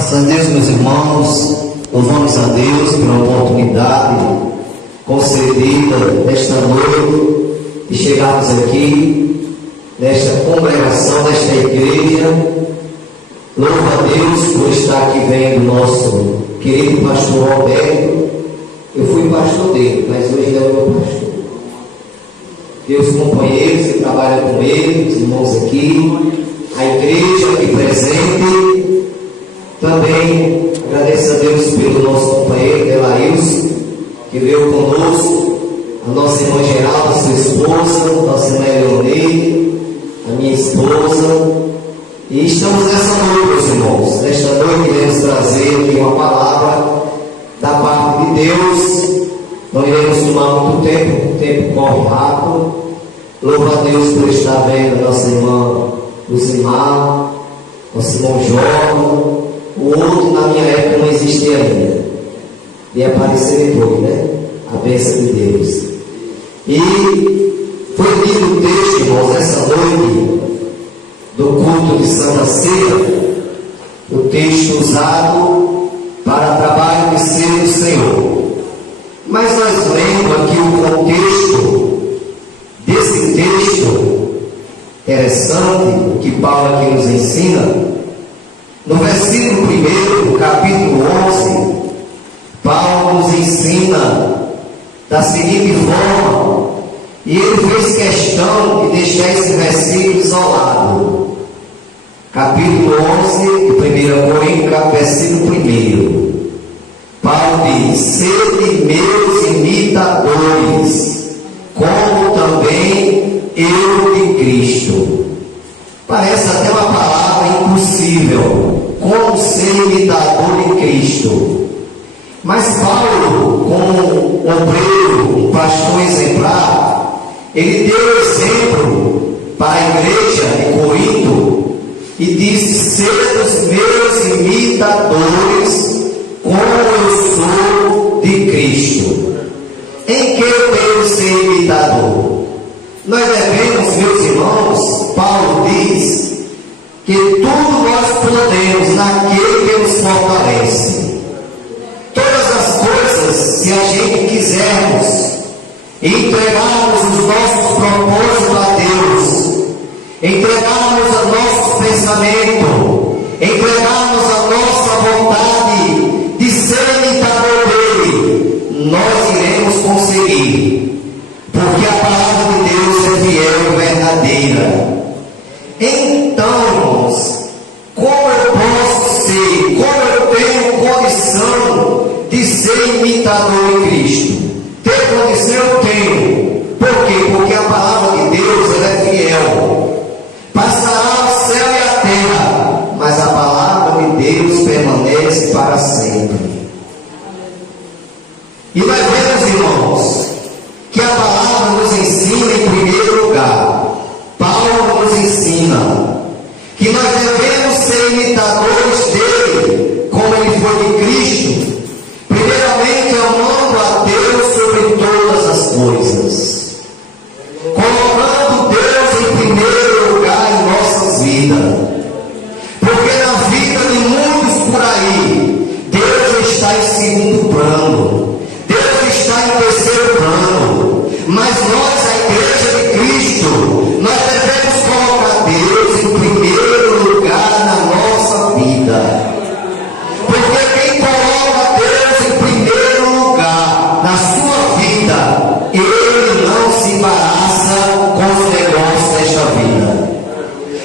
Graças a Deus, meus irmãos, louvamos a Deus pela oportunidade concedida nesta noite de chegarmos aqui, nesta congregação, nesta igreja. Louvo a Deus por estar aqui vendo o nosso querido pastor Alberto. Eu fui pastor dele, mas hoje ele é o meu pastor. Deus companheiros que trabalham com ele, os irmãos aqui, a igreja aqui presente. Também agradeço a Deus pelo nosso companheiro Delailson, que veio conosco, a nossa irmã Geralda, sua esposa, a nossa irmã Leoneide, a minha esposa. E estamos nessa noite, meus irmãos. Nesta noite queremos trazer aqui uma palavra da parte de Deus. Não iremos tomar muito tempo, o tempo corre rápido. Louvo a Deus por estar vendo a nossa irmã Luzimar, nosso irmão Jorge. O outro, na minha época, não existia ainda. E aparecer depois, né? A bênção de Deus. E foi lido o texto, irmãos, essa noite, do culto de Santa Ceia, o texto usado para trabalho de ser do Senhor. Mas nós lemos aqui o contexto desse texto interessante, que Paulo aqui nos ensina. No versículo 1, capítulo 11, Paulo nos ensina da seguinte forma, e ele fez questão de deixar esse versículo isolado. Capítulo 11, de 1 Coríntios, versículo 1. Paulo diz: sede meus imitadores, como também eu de Cristo. Parece até uma palavra impossível, como ser imitador de Cristo. Mas Paulo, como obreiro, um pastor exemplar, ele deu exemplo para a igreja de Corinto e disse: sede os meus imitadores, como eu sou de Cristo. Em que eu devo ser imitador? Nós devemos, meus irmãos, Paulo diz que tudo nós podemos naquele que nos fortalece. Todas as coisas, se a gente quisermos entregarmos os nossos propósitos a Deus, entregarmos os nossos pensamentos, entregarmos a nossa vontade de ser imitador dele, nós iremos conseguir, porque a palavra de Deus é fiel e verdadeira. Então, irmãos, como eu posso ser, como eu tenho condição de ser imitador de Cristo? Ter condição eu tenho. Por quê? Porque a palavra de Deus ela é fiel. Passará o céu e a terra, mas a palavra de Deus permanece para sempre. E nós vemos, irmãos, que a palavra nos ensina em primeiro lugar. Paulo nos ensina que nós devemos ser imitadores dele, como ele foi de Cristo, primeiramente amando a Deus sobre todas as coisas, colocando Deus em primeiro lugar em nossas vidas, porque na vida de muitos por aí, Deus está em segundo plano, Deus está em terceiro plano, mas nós, a igreja de Cristo, nós devemos colocar Deus em primeiro lugar na nossa vida. Porque quem coloca Deus em primeiro lugar na sua vida, ele não se embaraça com os negócios desta vida.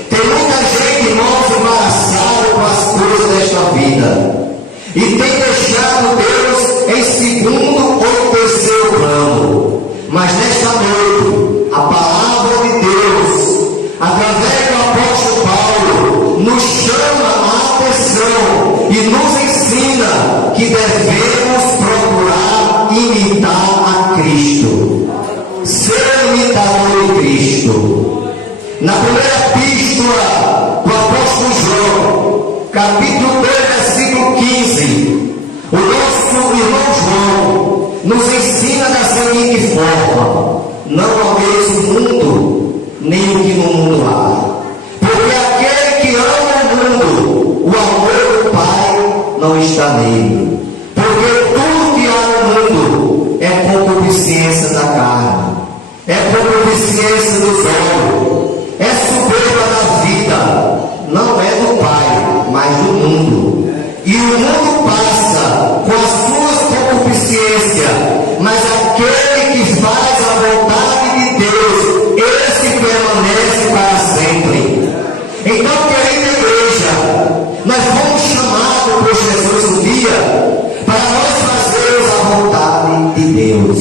Tem muita gente, irmãos, embaraçada com as coisas desta vida e tem deixado Deus em segundo ou terceiro plano. Mas nesta noite, a palavra de Deus, através do apóstolo Paulo, nos chama a atenção e nos ensina que devemos procurar imitar a Cristo, ser imitador de Cristo. Na primeira epístola do apóstolo João, capítulo 2, versículo 15, o nosso irmão João nos ensina da seguinte forma: não ameis o mundo, nem o que no mundo há. Porque aquele que ama o mundo, o amor do Pai não está nele. Porque tudo que há no mundo é concupiscência da carne, é concupiscência dos olhos, é soberba da vida, não é do Pai, mas do mundo. E o mundo passa com as suas concupiscências, mas aquele que faz a vontade de Deus, esse permanece para sempre. Então, querida igreja, nós fomos chamados por Jesus um dia para nós fazermos a vontade de Deus.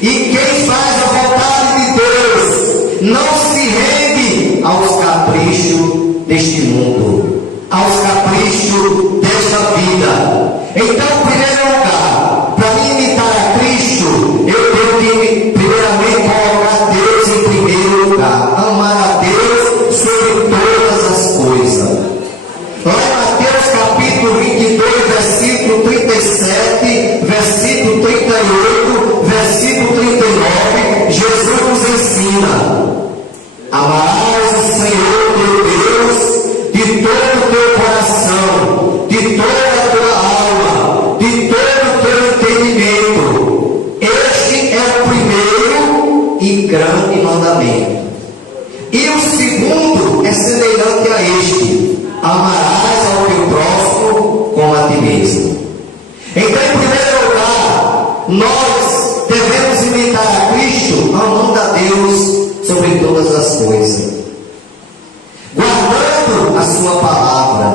E quem faz a vontade de Deus não se rende aos caprichos deste mundo, aos caprichos desta vida. Então, em primeiro lugar, para me imitar a Cristo, eu tenho que primeiramente colocar Deus em primeiro lugar, amar a Deus sobre todas as coisas. Lá em Mateus capítulo 22, versículo 37, versículo 38, versículo 39, Jesus nos ensina: amarás o Senhor teu Deus de todo o teu coração, de toda a tua alma, de todo o teu entendimento. Este é o primeiro e grande mandamento. E o segundo é semelhante a este: amarás ao teu próximo como a ti mesmo. Então, em primeiro lugar, nós devemos imitar a Cristo, amando a Deus sobre todas as coisas, guardando a sua palavra.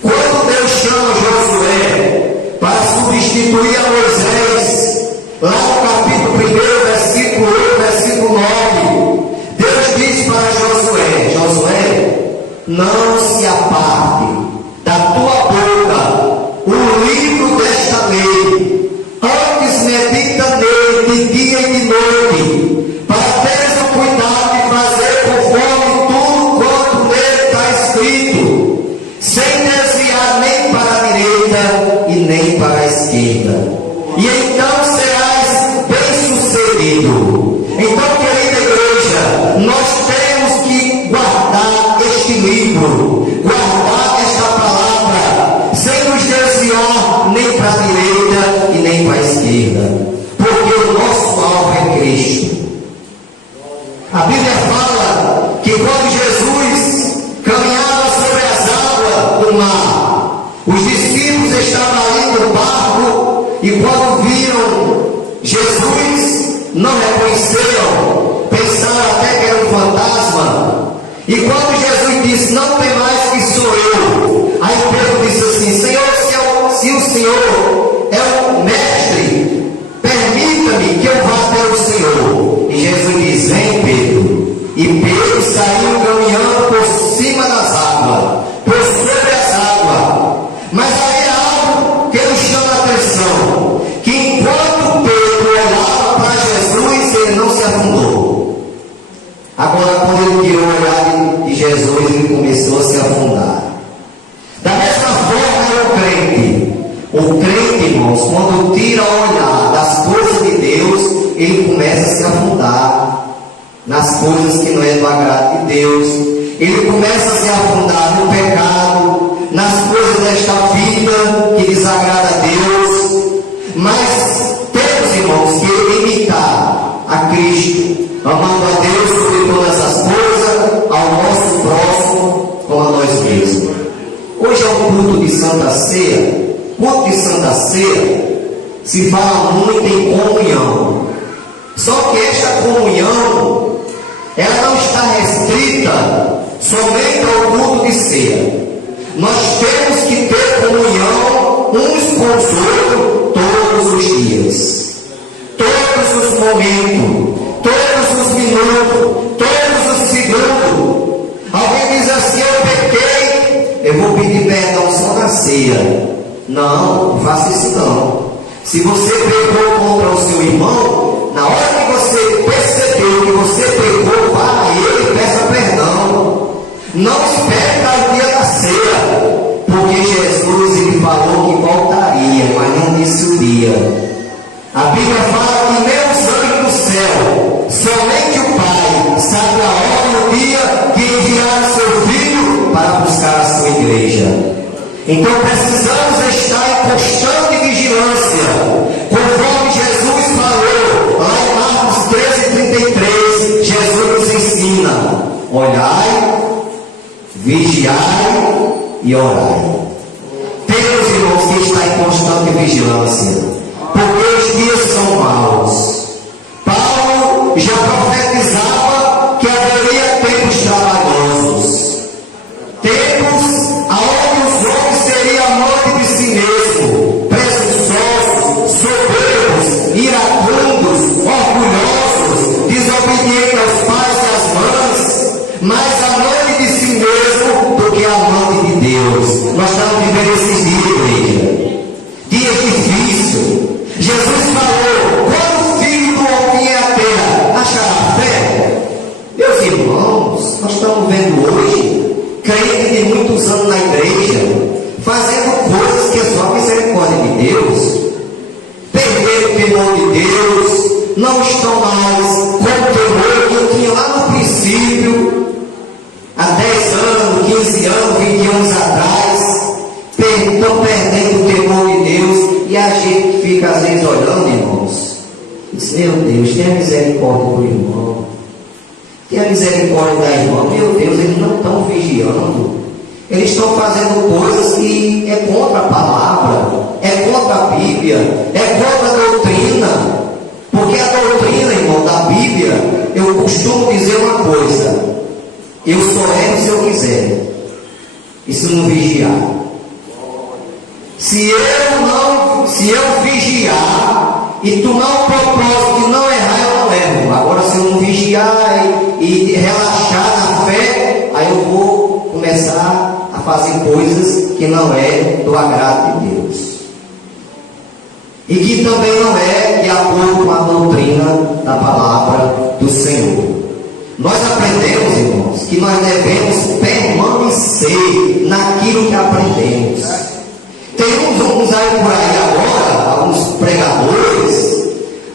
Quando Deus chama Josué para substituir a Moisés, lá no capítulo 1, versículo 8, versículo 9, Deus diz para Josué: Josué, não se aparte da tua boca o livro desta lei, antes medita nele de dia e de noite, para teres o cuidado de fazer conforme tudo quanto nele está escrito, sem desviar nem para a direita e nem para a esquerda, e então serás bem sucedido. Então, querida igreja, nós temos que guardar este livro, guardar esta palavra, sem nos desviar nem para a direita e nem para a esquerda, porque o nosso alvo é Cristo. A Bíblia fala que quando Jesus caminhava sobre as águas do mar, os discípulos estavam ali no barco, e quando viram Jesus, não reconheceram, pensaram até que era um fantasma. E quando Jesus disse: não tem mais que sou eu, aí Pedro disse assim: Senhor, se o Senhor é o mestre, permita-me que eu vá até o Senhor. E Jesus diz: vem, Pedro. E Pedro saiu caminhando por cima das águas, por sobre as águas. Mas havia algo que nos chama a atenção, que enquanto Pedro olhava para Jesus, ele não se afundou. Agora, quando ele tirou o olhar de Jesus, ele começou a se afundar. Da mesma forma é o crente. O crente, irmãos, quando tira o olhar das coisas de Deus, ele começa a se afundar nas coisas que não é do agrado de Deus. Ele começa a se afundar no pecado, nas coisas desta vida que desagrada a Deus. Mas temos, irmãos, que imitar a Cristo, amando a Deus sobre todas as coisas, ao nosso próximo como a nós mesmos. Hoje é o culto de Santa Ceia. Culto de Santa Ceia se fala muito em comunhão. Só que esta comunhão, ela não está restrita somente ao culto de ceia. Nós temos que ter comunhão uns com os outros todos os dias, todos os momentos, todos os minutos, todos os segundos. Alguém diz assim: eu pequei, eu vou pedir perdão só na ceia. Não, não faça isso não. Se você pecou contra o seu irmão, na hora que você percebeu que você pecou, vá a ele e peça perdão. Não espere para o dia da ceia, porque Jesus ele falou que voltaria, mas não disse o dia. A Bíblia fala que nem os anjos do céu, somente o Pai sabe a hora e o dia que enviará seu Filho para buscar a sua igreja. Então precisamos estar em constante vigilância, conforme Jesus falou lá em Marcos 13:33. Jesus nos ensina: olhai, vigiai e orai. Temos, irmãos, que estar em constante vigilância, porque os dias são maus. Paulo já profetizava que haveria tempos trabalhosos, tempos aonde os homens seriam amantes de si mesmo, presunçosos, soberbos, iracundos, orgulhosos, desobedientes aos pais e às mães, mais amante de si mesmo do que amante de Deus. Nós estamos vivendo esses dias, igreja, dias difíceis. Jesus falou: quando o Filho do Homem vier à terra, achará fé? Meus irmãos, nós estamos vendo hoje crentes de muitos anos na igreja fazendo coisas que é só a misericórdia de Deus, perderam o temor de Deus, não estão mais com o temor que eu tinha lá no princípio, há 10 anos, 15 anos, 20 anos atrás. Estão perdendo o temor de Deus. E a gente fica às vezes olhando, irmãos, e diz: meu Deus, tenha misericórdia do irmão, tenha misericórdia da irmã. Meu Deus, eles não estão vigiando, eles estão fazendo coisas que é contra a palavra, é contra a Bíblia, é contra a doutrina. Porque a doutrina, irmão, da Bíblia, eu costumo dizer uma coisa: eu só erro se eu quiser, e se não vigiar. Se eu vigiar e tomar um propósito de não errar, eu não erro. Agora, se eu não vigiar e relaxar na fé, aí eu vou começar a fazer coisas que não é do agrado de Deus, e que também não é de acordo com a doutrina da palavra do Senhor. Nós aprendemos, irmãos, que nós devemos permanecer naquilo que aprendemos. Tem uns aí por aí agora, alguns pregadores,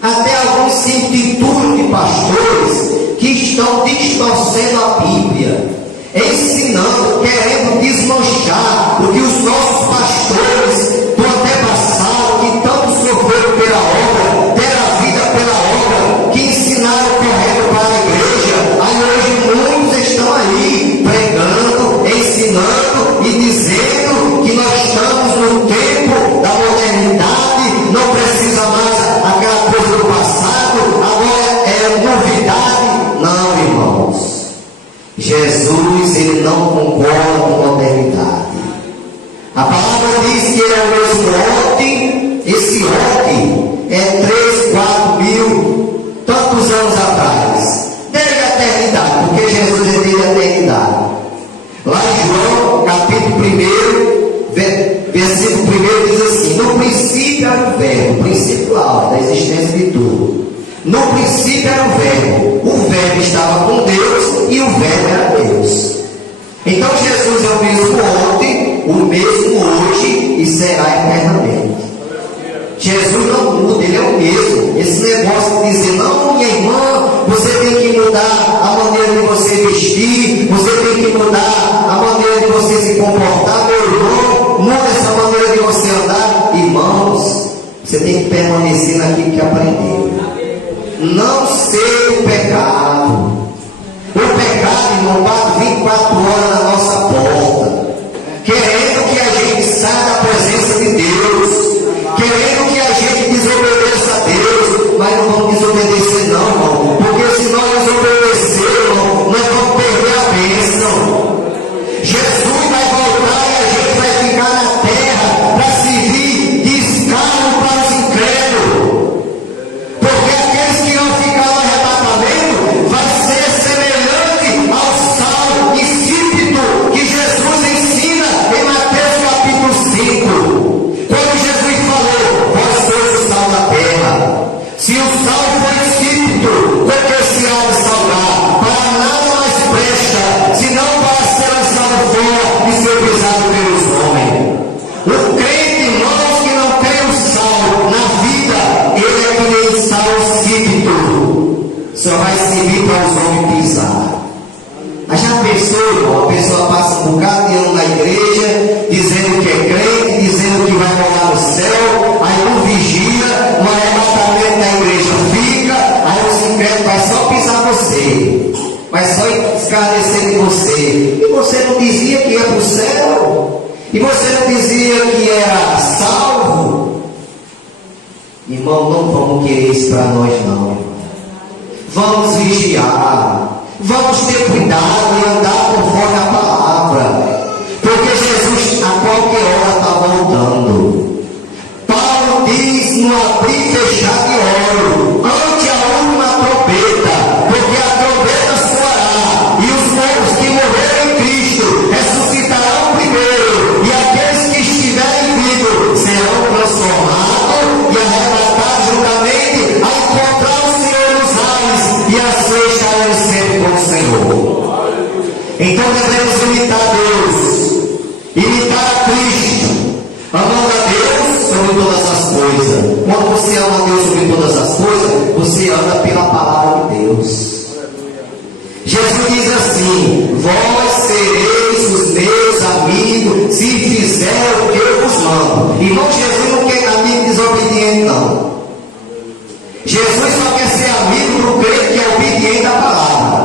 até alguns se intitulam de pastores, que estão distorcendo a Bíblia, ensinando, querendo desmanchar o que os nossos pastores do antepassado, que tanto sofreram pela obra, deram a vida pela obra, que ensinaram correto para a igreja. Aí hoje muitos estão aí pregando, ensinando e dizendo que nós estamos no tempo da modernidade, não precisa mais aquela coisa do passado, agora é novidade. Não, irmãos, Jesus, ele não concorda com modernidade. A palavra diz que ele é o mesmo ontem. Esse ontem é 3, 4 mil, tantos anos atrás, desde a eternidade, porque Jesus é desde a eternidade. Lá em João, capítulo 1, versículo 1 diz assim: no princípio era o verbo, princípio lá, da existência de tudo. No princípio era o verbo estava com Deus e o verbo era Deus. Então Jesus é o mesmo ontem, o mesmo hoje e será eternamente. Jesus não muda, ele é o mesmo. Esse negócio de dizer: não, minha irmã, você tem que mudar a maneira de você vestir, você tem que mudar a maneira de você se comportar, meu irmão, muda essa maneira de você andar. Irmãos, você tem que permanecer naquilo que aprendeu. Não ser o pecado. O pecado, irmão, bate 24 horas na nossa porta, querendo que a gente saia da presença de Deus, querendo que a gente desobedeça a Deus. Mas não vamos desobedecer não, irmão, porque se nós desobedecermos, nós vamos perder a bênção. Jesus vai voltar e a gente vai ficar na terra para servir de escravo para os incrédulos, porque aqueles que não ficar no arrebatamento vai ser semelhante ao sal insípido você não dizia que ia para o céu? E você não dizia que era salvo? Irmão, não vamos querer isso para nós não. Vamos vigiar, vamos ter cuidado e andar conforme a palavra, porque Jesus a qualquer hora está voltando. Paulo diz no abrir e fechar de olho, ante a última trombeta, porque a trombeta soará, e os mortos que morreram em Cristo ressuscitarão primeiro, e aqueles que estiverem vivos serão transformados e arrebatados juntamente a encontrar o Senhor nos ares, e assim estaremos sempre com o Senhor. Então devemos imitar Deus, imitar a Cristo, amando a Deus sobre todas as coisas. Quando você ama a Deus sobre todas as coisas, você anda pela palavra de Deus. Jesus diz assim: vós sereis os meus amigos se fizer o que eu vos mando. Irmão, Jesus não quer amigo desobediente não. Jesus só quer ser amigo do crente que é obediente à palavra.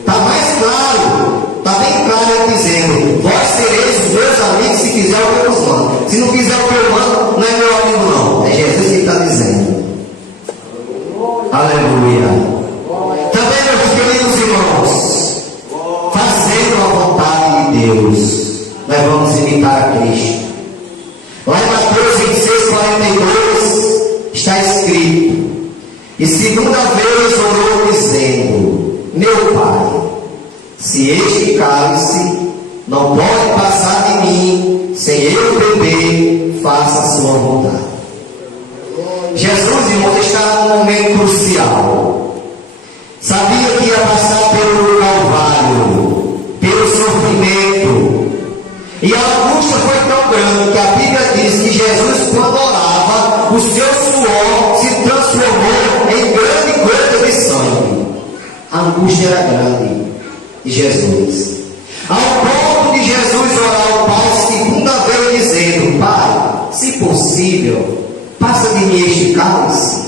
Está mais claro, está bem claro ele dizendo: vós sereis os meus amigos se fizer o que eu vos mando. Se não fizer o que eu mando, não é meu amigo não. É Jesus que está dizendo. Aleluia. Também, meus queridos irmãos, fazendo a vontade de Deus, nós vamos imitar a Cristo. Lá em Mateus 26:42 está escrito: e segunda vez orou dizendo: meu Pai, se este cálice não pode passar de mim sem eu beber, faça a sua vontade. Jesus, irmãos, está num momento crucial. Sabia que ia passar pelo Calvário, pelo sofrimento, e a angústia foi tão grande que a Bíblia diz que Jesus, quando orava, o seu suor se transformou em grande gota de sangue. A angústia era grande de Jesus, ao ponto de Jesus orar ao Pai segunda vez dizendo: Pai, se possível, passa de mim este cálice,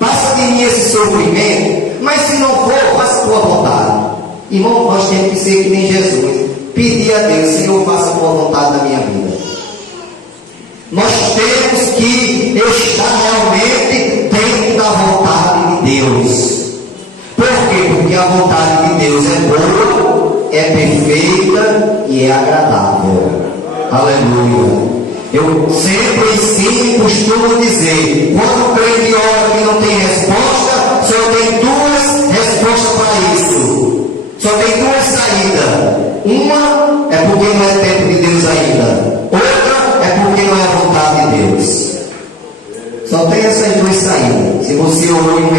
passa de mim esse sofrimento, mas se não for, faça a tua vontade. Irmão, nós temos que ser que nem Jesus, pedir a Deus: Senhor, faça a tua vontade na minha vida. Nós temos que estar realmente dentro da vontade de Deus. Por quê? Porque a vontade de Deus é boa, é perfeita e é agradável. Aleluia. Eu sempre ensino e costumo dizer: quando o crente ora que não tem resposta, só tem duas respostas para isso. Só tem duas saídas. Uma é porque não é tempo de Deus ainda. Outra é porque não é a vontade de Deus. Só tem essas duas saídas. Se você orou e não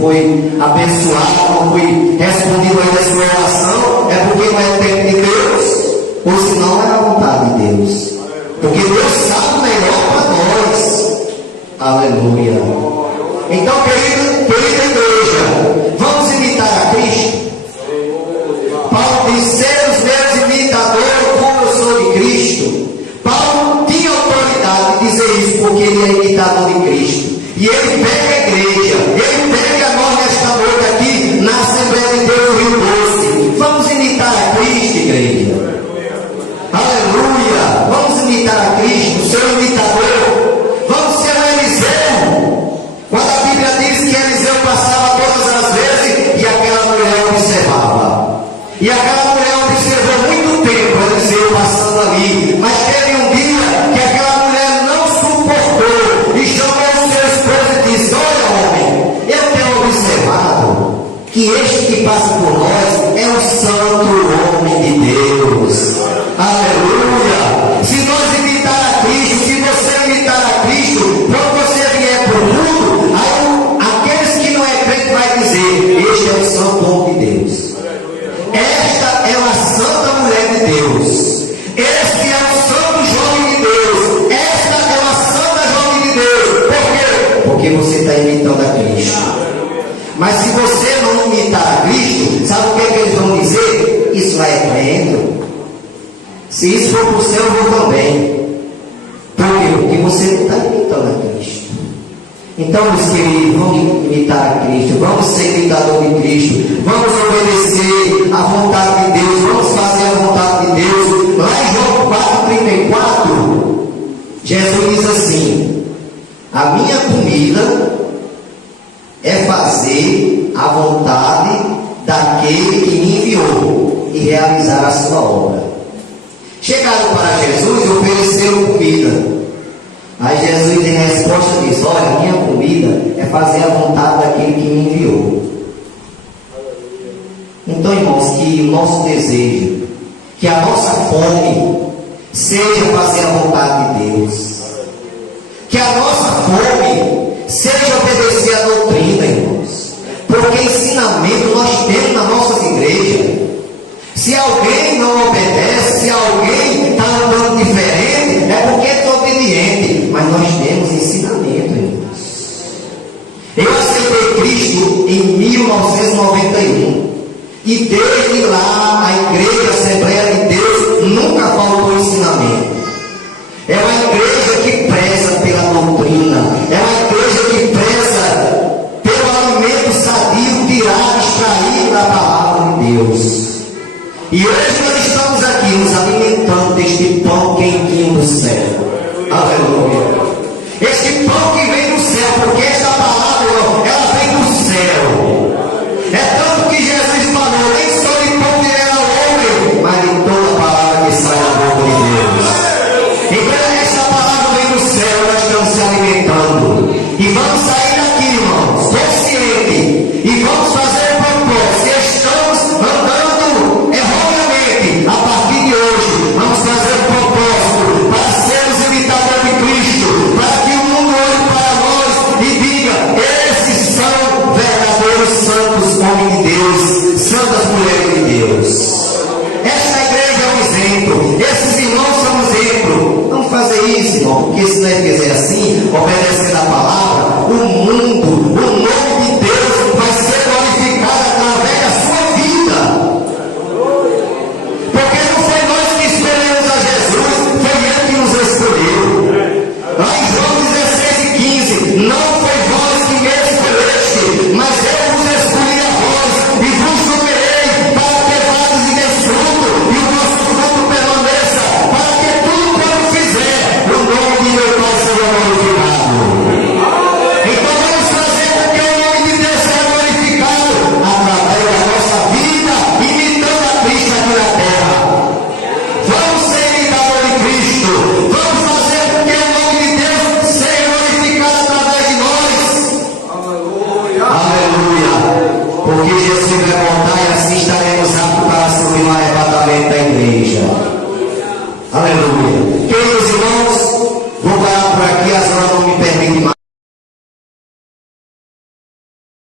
foi abençoado, não foi respondido ainda a sua oração, é porque não é tempo de Deus, ou se não é a vontade de Deus. Porque Deus sabe o melhor para nós. Aleluia. Então, querida igreja, vamos imitar a Cristo. Paulo diz: ser os meus imitadores, como eu sou de Cristo. Paulo tinha autoridade de dizer isso, porque ele é imitador de Cristo. E ele pega a igreja, ele pega a nós nesta noite aqui na Assembleia de Deus do Rio Doce. Vamos imitar a Cristo, igreja. Aleluia. Vamos imitar a Cristo, o seu imitador. Vamos ser um Eliseu. Quando a Bíblia diz que Eliseu passava todas as vezes e aquela mulher observava. E aquela mulher observou muito tempo Eliseu passando ali. Mas teve um dia que aquela mulher não suportou e chamou o seu esposo e disse: olha, homem, eu tenho observado que este que passa por nós é o santo homem de Deus. Aleluia. Se nós imitar a Cristo, se você imitar a Cristo, quando você vier para o mundo, aí aqueles que não é crente vai dizer: este é o santo homem de Deus. Esta é uma santa mulher de Deus. Este é o santo jovem de Deus. Esta é uma santa jovem de Deus. Por quê? Porque você está imitando a Cristo. Mas se você não imitar a Cristo, sabe o que, é que eles vão dizer? Isso vai para dentro. Se isso for para o céu, eu vou também. Por quê? Porque você não está imitando a Cristo. Então, meus queridos, vamos imitar a Cristo, vamos ser imitador de Cristo, vamos obedecer à vontade de Deus, vamos diz assim: a minha comida é fazer a vontade daquele que me enviou e realizar a sua obra. Chegaram para Jesus e ofereceram comida. Aí Jesus, em resposta, diz: olha, a minha comida é fazer a vontade daquele que me enviou. Então, irmãos, que o nosso desejo, que a nossa fome seja fazer a vontade de Deus. Que a nossa fome seja obedecer a doutrina, irmãos. Porque ensinamento nós temos nas nossas igrejas. Se alguém não obedece, se alguém está andando diferente, é porque é desobediente. Mas nós temos ensinamento, irmãos. Eu aceitei Cristo em 1991. E desde lá, a Igreja Assembleia de Deus nunca faltou ensinamento. É uma igreja que preza pela doutrina. É uma igreja que preza pelo alimento sadio, tirado, extraído da palavra de Deus. E hoje nós estamos aqui nos alimentando deste pão quentinho do céu. Aleluia. Este pão que vem do céu, porque esta palavra, ela vem do céu. É tanto que Jesus falou: nem só de pão viverá o homem, mas de toda a palavra que sai da boca de Deus. Então esta palavra vem do céu, nós estamos se alimentando. E vamos sair daqui, irmãos, consciente. E vamos fazer o propósito. Se estamos andando erroneamente, a partir de hoje, vamos fazer o propósito para sermos imitadores de Cristo, para que o mundo olhe para nós e diga: esses são verdadeiros santos homens de Deus, santas mulheres de Deus. Esta igreja é um exemplo, esses irmãos são um exemplo. Vamos fazer isso, irmão, porque se nós fizer assim, obedecendo a palavra, o